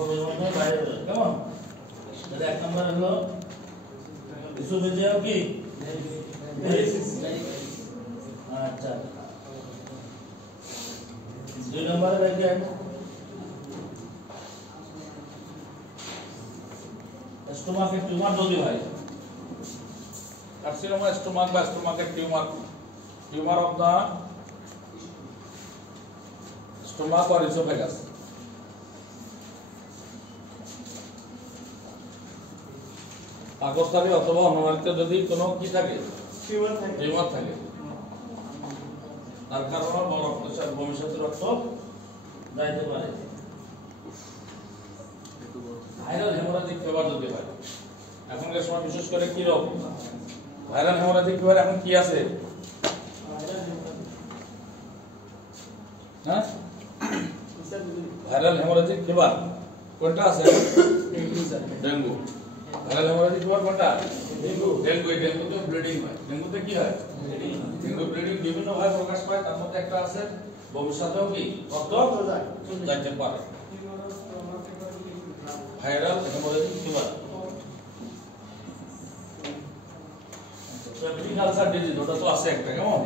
খবরের মধ্যে বাইরে বেরোয় কেমন? তাহলে এক নম্বর হলো ইসোফেজিয়াল কি? আচ্ছা, দুই নম্বরে দেখেন স্টোমাকের টিউমার যদি হয়, কার্সিনোমা স্টোমাক বা স্টোমাকের tumour, tumour of the stomach or oesophagus, পাকস্থলী অথবা অন্ননালীতে যদি কোনো কি থাকে, টিউমার থাকে, তার কারণে ভবিষ্যতে রক্ত যাইতে পারে। ভাইরাল হেমোরাজিক ফিভার যদি হয়, এখনকার সময় বিশেষ করে কি রোগ? ভাইরাল হেমোরাজিক ফিভার এখন কি আছে? হ্যাঁ, ভাইরাল হেমোরাজিক ফিভার কোনটা আছে? ডেঙ্গু। ভাইরাল হেমোরাজিক ফিভার কোনটা? ডেঙ্গু। ডেঙ্গুতে ব্লিডিং হয়। ডেঙ্গুতে কি হয়? ডেঙ্গু ব্লিডিং বিভিন্ন ভাবে প্রকাশ পায়, তার মধ্যে একটা আছে ভবিষ্যতেও কি রক্ত যাইতে পারে। Viral haemorrhagic fever. Peptic ulcer disease, ওটা তো আছে একটা, কেমন?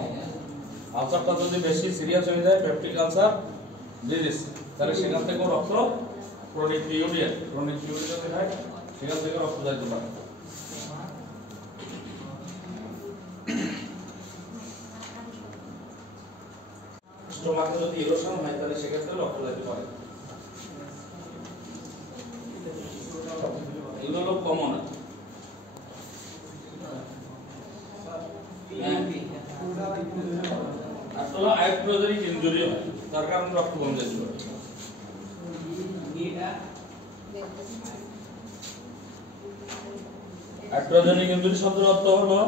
আলসারটা যদি বেশি সিরিয়াস হয়ে যায়, পেপটিক আলসার ডিজিজ, তাহলে সেখান থেকে রক্ত ক্রনিক পিউরিয়া যদি হয়, সেখান থেকে রক্ত যাইতে পারে। স্টোমাকে যদি ইরোশন হয়, তাহলে সেক্ষেত্রে রক্ত যাইতে পারে। এগুলো কমন। আসলে আইপ্রোজেনিক ইনজুরি হয়, তার কারণে রক্ত কমে যেতে পারে। আইপ্রোজেনিক ইনজুরি শব্দের অর্থ হলো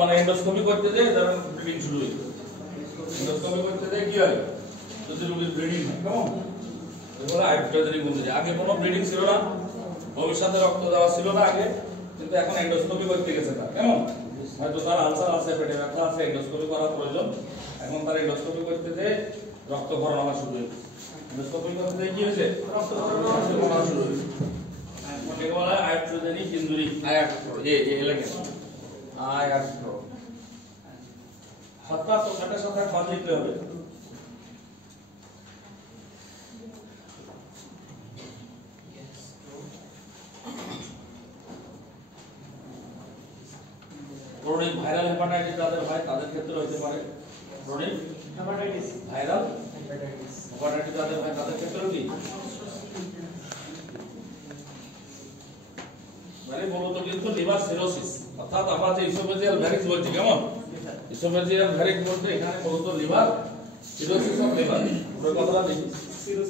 মানে এন্ডোস্কোপি করতে যেয়ে যারা ব্লিডিং শুরু হয়েছে, এন্ডোস্কোপি করতে যেয়ে কি হয়? যদি রোগীর ব্লিডিং হয়, কেমন? এগুলো আইপ্রোজেনিক ইনজুরি। আগে কোনো ব্লিডিং ছিল না, ভবিষ্যতে রক্ত দেওয়া ছিল না আগে, কিন্তু এখন এন্ডোস্কোপি করতে গেছে তার, কেমন? হয়তো তার আলসার আছে, পেটে ব্যথা আছে, এন্ডোস্কোপি করা প্রয়োজন। এখন তার এন্ডোস্কোপি করতে যেয়ে রক্ত ঘরণ হওয়া শুরু হয়েছে। এন্ডোস্কোপি করতে যেয়ে কি হয়েছে? রক্ত ঘরণ হওয়া শুরু হয়েছে। এটাকে বলা হয় আইপ্রোজেনিক ইনজুরি। আয়াট্রো। হঠাৎ তো সাথে সাথে ফল লিখতে হবে। ক্রনিক ভাইরাল হেপাটাইটিস যাদের হয় তাদের ক্ষেত্রে হতে পারে। ক্রনিক হেপাটাইটিস, ভাইরাল হেপাটাইটিস যাদের হয় তাদের ক্ষেত্রে কি? মানে মূলত কিন্তু লিভার সিরোসিস, অর্থাৎ আমরা যে ইসোফেজিয়াল ভ্যারিক্স বলছি, কেমন? ইসোফেজিয়াল ভ্যারিক্স বলতে এখানে মূলত লিভার সিরোসিস অফ লিভার, পুরো কথাটা লিখি।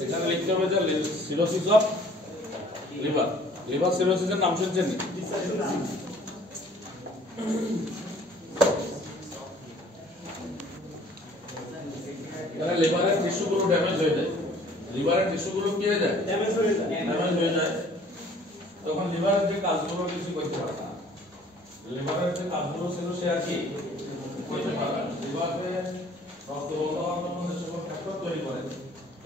এখানে লিখতে হবে যে সিরোসিস অফ লিভার। লিভার সিরোসিসের নাম শুনছেন নি? মানে লিভারের টিস্যুগুলো ড্যামেজ হয়ে যায়। লিভারের টিস্যুগুলো কি হয়ে যায়? ড্যামেজ হয়ে যায়। তখন লিভারের যে কাজগুলো কিছু করতে পারে না। লিভারের যে কাজগুলো ছিল সে আর কি করতে পারে না। লিভারে রক্ত বন্ধ হওয়ার জন্য যে সকল ফ্যাক্টর তৈরি করে,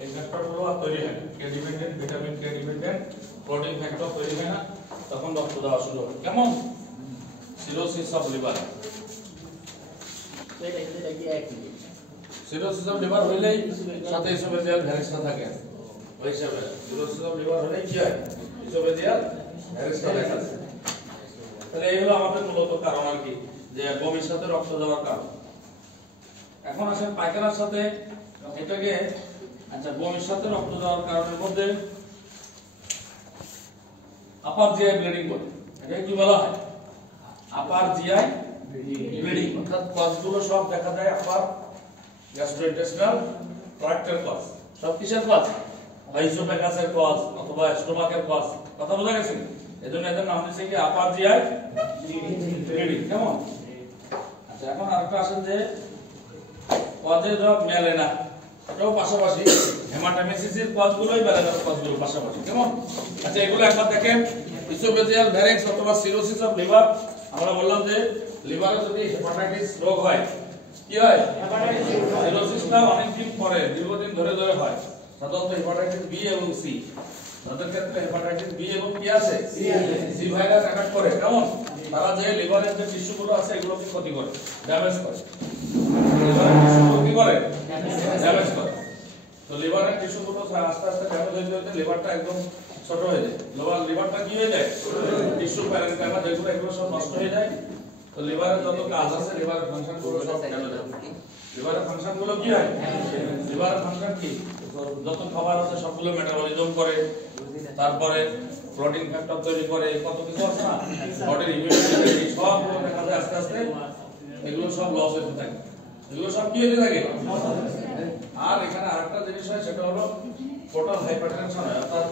এই ফ্যাক্টরগুলো আর তৈরি হয় না। K dependent, vitamin K dependent, protein factor তৈরি হয় না, তখন রক্ত দেওয়া শুরু হয়, কেমন? Cirrhosis of liver. Cirrhosis of liver হইলেই সাথে ইসোফেজিয়াল ভ্যারিক্সটা থাকে। ওই হিসাবে সিরোসিস অফ লিভার হলে কি হয়? ইসোফেজিয়াল ভ্যারিক্সটা দেখা যায়। তাহলে এই হলো আমাদের মূলত কারণ আর কি, যে বমির সাথে রক্ত দেওয়ার কারণ। এখন আসেন পায়খানার সাথে এটাকে, আচ্ছা বমির সাথে রক্ত দেওয়ার কারণের মধ্যে আপার জিআই ব্লিডিং বলে, এটাকে কি বলা হয়? আপার জিআই ব্লিডিং, অর্থাৎ কজগুলো সব দেখা যায় আপার গ্যাস্ট্রোইন্টেস্টাইনাল ট্র্যাক্টের কজ। সব কিসের কজ? ইসোফেগাসের কজ অথবা স্টোমাকের কজ। কথা বোঝা গেছে? এজন্য এদের নাম দিয়েছে কি আপার জিআই ব্লিডিং, কেমন? আচ্ছা এখন আরেকটা আসেন যে কজে জব মেলে না, এটাও পাশাপাশি হেমাটাইমেসিসের কজগুলোই মেলে, কজগুলো পাশাপাশি, কেমন? আচ্ছা এগুলো একবার দেখেন, ইসোফেজিয়াল ভ্যারিক্স অথবা সিরোসিস অফ লিভার। আমরা বললাম যে লিভারে যদি হেপাটাইটিস রোগ হয়, কি হয়? হেপাটাইটিস সিরোসিসটা অনেক দিন পরে, দীর্ঘদিন ধরে হয়, সাধারণত হেপাটাইটিস বি এবং সি, তাদের ক্ষেত্রে হেপাটাইটিস বি এবং কি আছে, সি ভাইরাস অ্যাটাক করে। কেমন? তারা যে লিভারের যে টিস্যুগুলো আছে এগুলোকে ক্ষতি করে, ড্যামেজ করে। লিভারের টিস্যুগুলো কি করে? ড্যামেজ করে। তো লিভারের টিস্যুগুলো আস্তে আস্তে ড্যামেজ হতে হতে লিভারটা একদম ছোট হয়ে যায়। লিভারটা কি হয়ে যায়? টিস্যু প্যারেনকাইমা যেগুলো এগুলো সব নষ্ট হয়ে যায়। তো লিভারের যত কাজ আছে, লিভারের ফাংশন গুলো সব ড্যামেজ হয়। লিভারের ফাংশন গুলো কি হয়? লিভারের ফাংশন কি? যত খাবার আছে সবগুলো মেটাবলিজম করে, তারপরে প্রোটিন ফ্যাক্টর তৈরি করে, কত কিছু আছে না, বডির ইমিউনিটি সবগুলো দেখা যায় আস্তে আস্তে এগুলো সব লস হতে থাকে। এগুলো সব কি হতে থাকে? আর এখানে আরেকটা জিনিস হয়, সেটা হলো টোটাল হাইপারটেনশন হয়। অর্থাৎ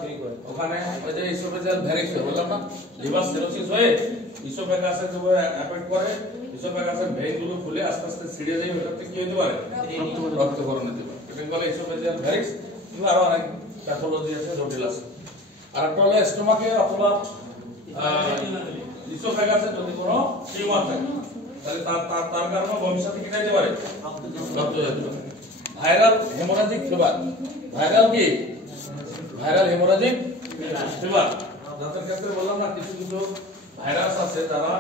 ওখানে ওই যে ইসোফেজিয়াল ভ্যারিক্স বললাম না, লিভার সিরোসিস হয়ে ইসোফেগাসের উপর এফেক্ট করে, ইসোফেগাসের ভেইন গুলো খুলে আস্তে আস্তে ছিড়ে যায়, ওটাতে কি হতে পারে? রক্তক্ষরণ হতে পারে। এটা বলে ইসোফেজিয়াল ভ্যারিক্স। কিন্তু আরো অনেক প্যাথোলজি আছে, জটিল আছে। আর একটা হলো স্টোমাকে অথবা ইসোফেগাসে যদি কোনো টিউমার থাকে, তাহলে তার কারণে ভবিষ্যতে কি যেতে পারে? রক্ত যেতে পারে। ভাইরাল হেমোরাজিক ফিভার, ভাইরাল কি? ভাইরাল হেমোরাজিক ফিভার, যাদের ক্ষেত্রে বললাম না কিছু কিছু ভাইরাস আছে যারা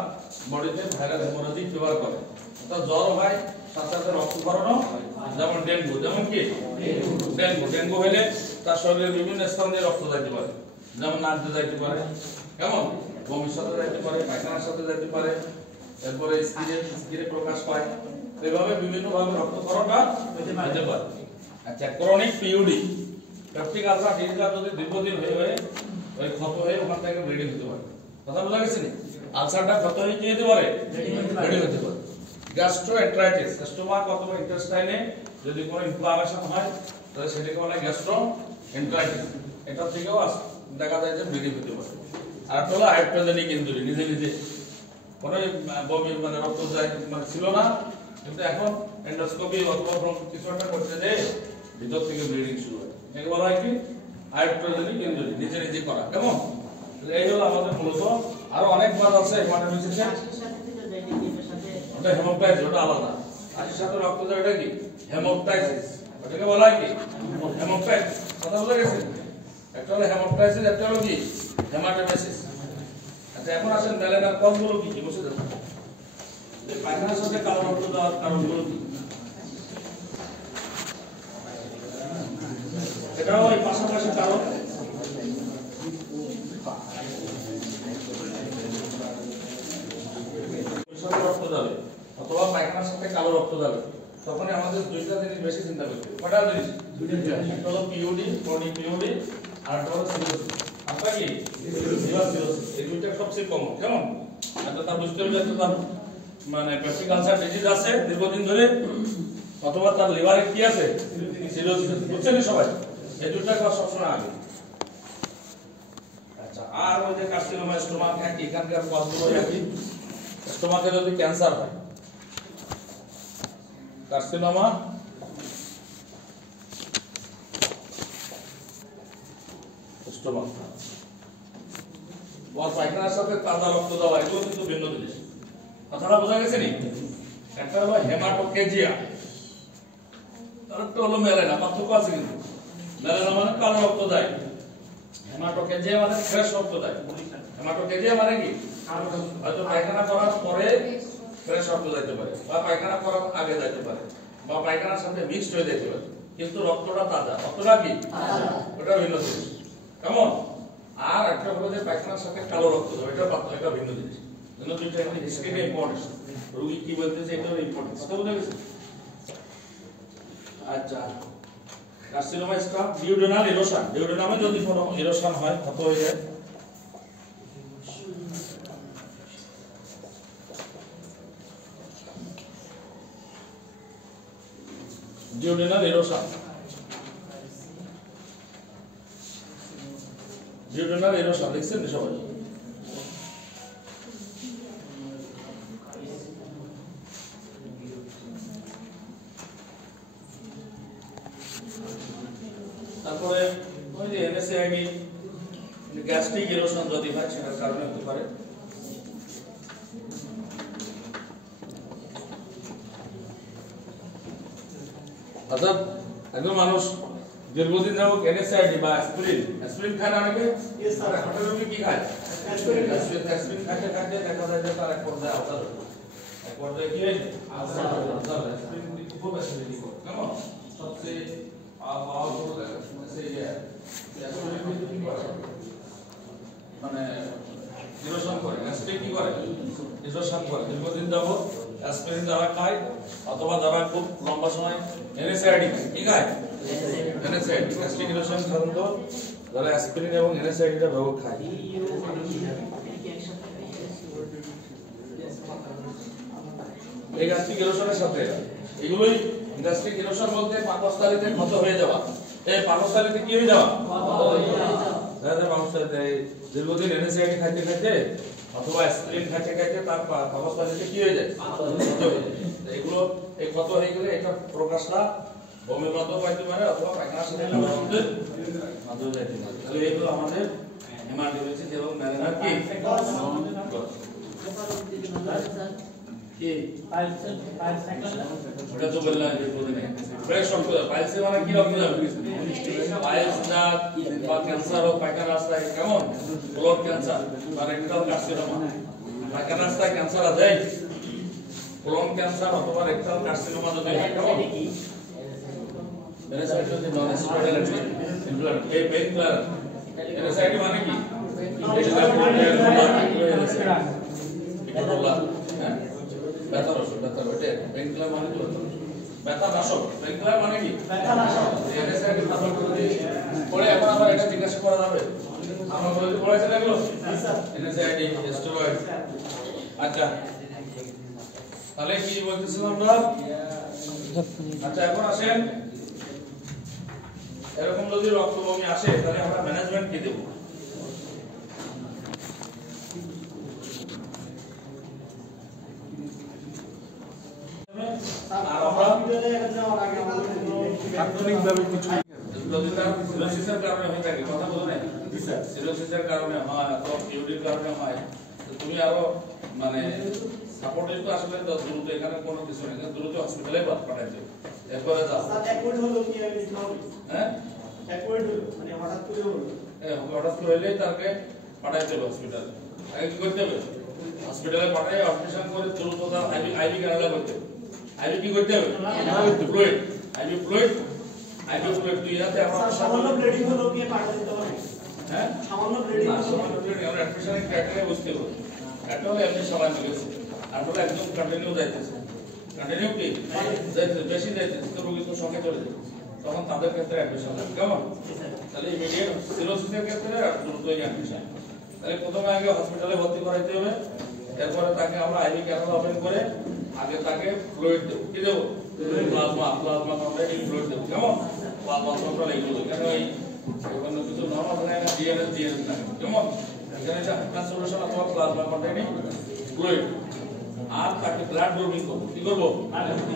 বডিতে ভাইরাল হেমোরাজিক ফিভার করে। অর্থাৎ জ্বর হয়, সাথে সাথে রক্তক্ষরণও, যেমন ডেঙ্গু। যেমন কি? ডেঙ্গু হলে তার শরীরের বিভিন্ন স্থান দিয়ে রক্ত যাইতে পারে, যেমন নাক দিয়ে যাইতে পারে, কেমন বমির সাথে যাইতে পারে, পায়খানার সাথে যাইতে পারে, এরপরে স্কিনে প্রকাশ পায়। এইভাবে বিভিন্ন ভাবে রক্তক্ষরণটা হতে পারে। আচ্ছা, ক্রনিক পিইউডি, পেপটিক আলসার যদি দীর্ঘদিন হয়ে ওই ক্ষত হয়ে ওখান থেকে ব্লিডিং হতে পারে। কথা বোঝা গেছে না? আলসারটা ক্ষত হয়ে কি হতে পারে? ব্লিডিং হতে পারে। গ্যাস্ট্রোএন্টারাইটিস, স্টোমাক অথবা ইন্টেস্টাইনে যদি কোনো ইনফ্লামেশন হয় তাহলে সেটাকে বলে গ্যাস্ট্রোএন্টারাইটিস। এটা থেকেও দেখা যায় যে ব্লিডিং হতে পারে। আর একটা হলো হাইড্রোজেনিক ইনজুরি, নিজে নিজে কোনো বমি মানে রক্ত যায় মানে ছিল না, কিন্তু এখন এন্ডোস্কোপি অথবা কিছু একটা করতে যে ভিতর থেকে ব্লিডিং শুরু হয়, একে বলা হয় কি? হাইড্রোজেনিক ইনজুরি, নিজে নিজে করা। কেমন? এই হলো আমাদের মূলত। আরো অনেক ভাগ আছে হেমাটোমাইসিসে, ওটা হেমোপ্টাইটিস, ওটা আলাদা। আশির সাথে রক্ত যায়, ওটা কি? হেমোপ্টাইটিস, ওটাকে বলা হয় কি? হেমোপ্টাইটিস। কথা বলে গেছে? একটা হলো হেমোপ্টাইটিস, একটা হলো কি? হেমাটোমাইসিস। আচ্ছা, এখন আসেন মেলেরিয়ার কজগুলো কি কি বসে যাচ্ছে। পায়খানার সাথে কালো রক্ত দেওয়ার কারণগুলো কি? এটাও এই পাশাপাশি কারণ। রক্ত যাবে অথবা পায়খানার সাথে কালো রক্ত যাবে, তখন আমাদের দুইটা জিনিস বেশি চিন্তা করতে হবে। কয়টা জিনিস? একটা হলো পিইউডি, ক্রনিক পিইউডি, আর একটা হলো সিরোসিস। আপনার কি? Liver cirrhosis. এই দুইটা সবচেয়ে কমন। কেমন? একটা তার বুঝতে হবে যে তার মানে পেপটিক আলসার ডিজিজ আছে দীর্ঘদিন ধরে, অথবা তার লিভারে কি আছে? সিরোসিস। বুঝছেন সবাই? এই দুইটা কথা সবসময় আগে। আচ্ছা, আর ওই যে কার্সিনোমা, স্টোমাক, এখানকার কজগুলো একই। স্টোমাকে যদি ক্যান্সার হয়, কার্সিনোমা, স্টোমাক, পায়খানার সাথে তাজা রক্ত দেওয়া, এগুলো কিন্তু ভিন্ন জিনিস। কথাটা বোঝা গেছে নি? একটা হলো হেমাটোকেজিয়া, আর একটা হলো মেলেনা। পার্থক্য আছে কিন্তু। মেলেনা মানে কালো রক্ত দেয়, হেমাটোকেজিয়া মানে ফ্রেশ রক্ত দেয়। হেমাটোকেজিয়া মানে কি? হয়তো পায়খানা করার পরে ফ্রেশ রক্ত যাইতে পারে, বা পায়খানা করার আগে যাইতে পারে, বা পায়খানার সাথে মিক্সড হয়ে যেতে পারে, কিন্তু রক্তটা তাজা। রক্তটা কি? ওটা ভিন্ন জিনিস। কেমন? আর একটা হলো যে পায়খানার সাথে কালো রক্ত দেয়, এটা ভিন্ন জিনিস। কিন্তু দুইটা এখানে হিস্ট্রিটা ইম্পর্টেন্ট। রোগী কি বলতেছে এটাও ইম্পর্টেন্ট। বুঝতে বুঝে গেছে? আচ্ছা, কার্সিনোমা স্টাফ, ডিউডেনাল ইরোশন। ডিউডেনামে যদি কোনো ইরোশন হয়, ক্ষত হয়ে যায়, ডিউডেনাল ইরোশন। ডিউডেনাল ইরোশন দেখছেন সবাই? তারপরে ওই যে এনএসআইডি, গ্যাস্ট্রিক ইরোশন যদি হয় সেটার কারণে হতে পারে। অর্থাৎ একজন মানুষ দীর্ঘদিন যাবত এনএসআইডি বা অ্যাসপিরিন খায় না অনেকে? Yes, sir. হার্টের রোগী কি খায়? অ্যাসপিরিন খাইতে খাইতে দেখা যায় যে তার এক পর্যায়ে আলসার হলো। এক পর্যায়ে কি হয়েছে? আলসার অ্যাসপিরিন খুব অ্যাসিডিটি করে, কেমন? সবচেয়ে পাওয়ারফুল সেই অ্যাসপিরিন কি করে? মানে নিরসন করে, অ্যাসপিরিন কি করে? নিরসন করে। দীর্ঘদিন যাবত অ্যাসপিরিন যারা খায় অথবা যারা খুব লম্বা সময় এনএসআইডি কি খায়? এনএসআইডি গ্যাস্ট্রিক ইরিটেশন সাধারণত যারা অ্যাসপিরিন এবং এনএসআইডিটা ব্যবহার খায়। এই গ্যাস্ট্রিক ইরিটেশনের সাথে এগুলোই গ্যাস্ট্রিক ইরিটেশন বলতে পাকস্থলীতে ক্ষত হয়ে যাওয়া। এই পাকস্থলীতে কি হয়ে যাওয়া? যারা পাকস্থলীতে দীর্ঘদিন এনএসআইডি খাইতে খাইতে অথবা অ্যাসপিরিন খাইতে খাইতে তার পাকস্থলীতে কি হয়ে যায়? এগুলো এই ক্ষত হয়ে গেলে এটা প্রকাশটা বমির মাধ্যমে পাইতে পারে অথবা পায়খানার সাথে মাধ্যমে যাইতে পারে। তাহলে এগুলো আমাদের হেমাটোলজি এবং ম্যালেরিয়ার কি ওটা তো বললাম যে প্রতিদিন ফ্রেশ রক্ত পাইলস মানে কি রক্ত যাবে? পাইলস না বা ক্যান্সার ও পায়খানা রাস্তায় কেমন ব্লড ক্যান্সার বা রেকটাল কার্সিনোমা পায়খানা রাস্তায় ক্যান্সার আছে কোলন ক্যান্সার অথবা রেকটাল কার্সিনোমা যদি হয় কেমন এনএসআইডি হচ্ছে নন স্টেরয়েড ইনফ্লামেটরি এই পেইন কিলার এনএসআইডি মানে কি ব্যথা রস ব্যথা ওটা পেইন কিলার মানে কি ব্যথা নাশক পেইন কিলার মানে কি ব্যথা নাশক এনএসআইডি নাশক করে পরে এখন আবার এটা জিজ্ঞাসা করা যাবে আমরা বলে পড়াইছে লাগলো এনএসআইডি স্টেরয়েড আচ্ছা তাহলে কি বলতেছিলাম আমরা আচ্ছা এখন আসেন এরকম যদি রক্ত বমি আসে তাহলে আমরা ম্যানেজমেন্ট কি দেব? আর আমরা তাৎক্ষণিকভাবে কিছু যদি তার সিরোসিসের কারণে হয়ে থাকে কথা বলো না সিরোসিসের কারণে হয় অথবা পিউরির কারণে হয় তো তুমি আরো মানে সাপোর্টিভ তো আসলে তো দ্রুত এখানে কোনো কিছু নেই দ্রুত হসপিটালে পাঠাইতে এরপরে যাও স্যার অ্যাকোর্ড হলো কি আমি দিলাম হ্যাঁ অ্যাকোর্ড হলো মানে হঠাৎ করে হলো হঠাৎ করে হইলেই তাকে পাঠাইতে হবে হসপিটালে আগে কি করতে হবে হসপিটালে পাঠিয়ে অপারেশন করে দ্রুত তার আইভি ক্যানালা করতে হবে আইভি কি করতে হবে ফ্লুইড আইভি ফ্লুইড তুই যাতে আমরা সামান্য ব্লিডিং হলো কি পাঠা দিতে হবে হ্যাঁ সামান্য ব্লিডিং সামান্য ব্লিডিং আমরা অপারেশনের ক্রাইটেরিয়া বুঝতে হবে এটা হলো এমনি সবাই মিলেছে আর বলে একদম কন্টিনিউ যাইতেছে কন্টিনিউ কি যাইতেছে বেশি যাইতেছে তো রোগী তো সঙ্গে চলে যাবে তখন তাদের ক্ষেত্রে অ্যাডমিশন হবে কেমন তাহলে ইমিডিয়েট সিরোসিসের ক্ষেত্রে দ্রুতই অ্যাডমিশন তাহলে প্রথমে আগে হসপিটালে ভর্তি করাইতে হবে এরপরে তাকে আমরা আইভি ক্যানাল ওপেন করে আগে তাকে ফ্লুইড দেব কি দেব প্লাজমা কন্টেইনিং ফ্লুইড দেব কেমন প্লাজমা কন্ট্রোল এগুলো কেন এই কোনো কিছু নরমাল হয় না ডিএনএস না কেমন এখানে এটা একটা সলিউশন অথবা প্লাজমা কন্টেইনিং ফ্লুইড আর তাকে ব্লাড গ্রুপিং করব কি করব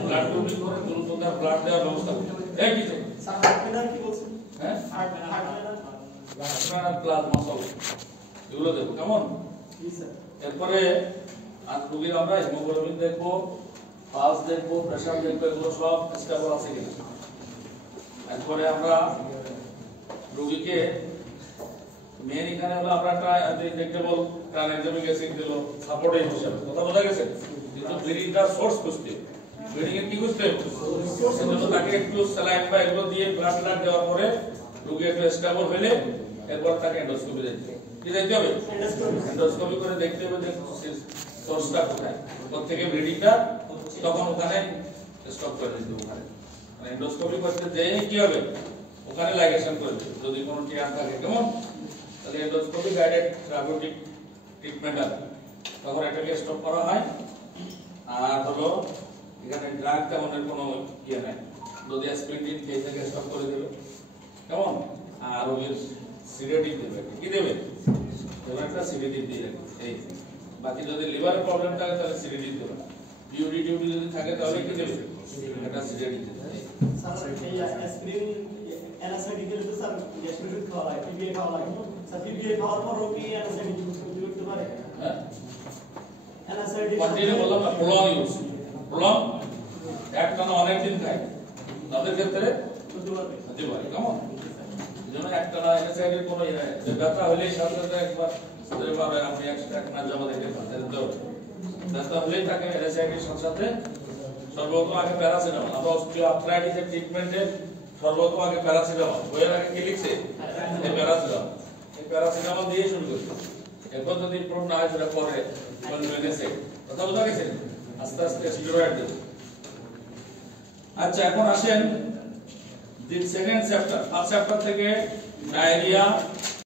ব্লাড গ্রুপিং করে দ্রুত তার ব্লাড দেওয়ার ব্যবস্থা করব এই কি স্যার হার্ট কি বলছেন হ্যাঁ হার্ট প্লাজমা সল এগুলো দেব কেমন জি স্যার এরপরে আর রোগীর আমরা হিমোগ্লোবিন দেখবো পালস দেখবো প্রেসার দেখবো এগুলো সব স্টেবল আছে কিনা এরপরে আমরা রোগীকে মেন এখানে হলো আমরা একটা ইনজেক্টেবল ট্রানএক্সামিক অ্যাসিড দিল সাপোর্টিভ হিসেবে কথা বোঝা গেছে কিন্তু ব্লিডিংটা সোর্স খুঁজতে ব্লিডিং এর কি খুঁজতে সোর্স জন্য তাকে একটু স্যালাইন বা এগুলো দিয়ে ব্লাড দেওয়ার পরে রোগী একটু স্টেবল হলে এরপর তাকে এন্ডোস্কোপি দিতে হবে কি দেখতে হবে এন্ডোস্কোপি করে দেখতে হবে যে সোর্সটা কোথায় কোথেকে ব্লিডিংটা তখন ওখানে স্টপ করে দিতে হবে ওখানে মানে এন্ডোস্কোপি করতে যেই কি হবে ওখানে লাইগেশন করবে যদি কোনো টিয়ার থাকে কেমন তাহলে এন্ডোস্কোপি গাইডেড থেরাপিউটিক ট্রিটমেন্ট আছে তখন এটাকে স্টপ করা হয় আর হলো এখানে ড্রাগ তেমনের কোনো ইয়ে নাই যদি অ্যাসপিরিন খেয়ে থেকে স্টপ করে দেবে কেমন আর রোগীর সিডেটিভ দেবে কি দেবে একটা সিডেটিভ দিয়ে রাখবে এই বাকি যদি লিভারের প্রবলেম থাকে তাহলে সিডেটিভ দেবে না পিউরি যদি থাকে তাহলে কি দেবে একটা সিডেটিভ দেবে স্যার এই অ্যাসপিরিন অ্যানাসাইডিক এর তো স্যার অ্যাসপিরিন খাওয়া হয় পিপিএ খাওয়া হয় স্যার পিপিএ খাওয়ার পর কি অ্যানাসাইডিক ইউজ করতে পারে হ্যাঁ অ্যানাসাইডিক কন্টিনিউ বললাম প্রলং ইউজ প্রলং একটা না অনেক দিন খায় তাদের ক্ষেত্রে হতে পারবে। হতে পারে কেমন যেন একটা না এনএসআইডি কোনো ইয়ে নাই যে ব্যথা হলেই সাথে সাথে একবার পারে আপনি এক্সট্রা না জমা দিতে পারেন ব্যথা হলেই তাকে এনএসআইডির সাথে সর্বপ্রথম আগে প্যারাসিটামল আমরা অস্টিওআর্থ্রাইটিসের ট্রিটমেন্টের সর্বপ্রথম আগে প্যারাসিটামল বইয়ের আগে কি লিখছে এই প্যারাসিটামল দিয়ে শুরু করতে এরপর যদি ইমপ্রুভ না হয় সেটা পরে মেডিসিন কথা বোঝা গেছে আস্তে আস্তে স্টেরয়েড দেবে আচ্ছা এখন আসেন the second chapter first chapter থেকে ডায়রিয়া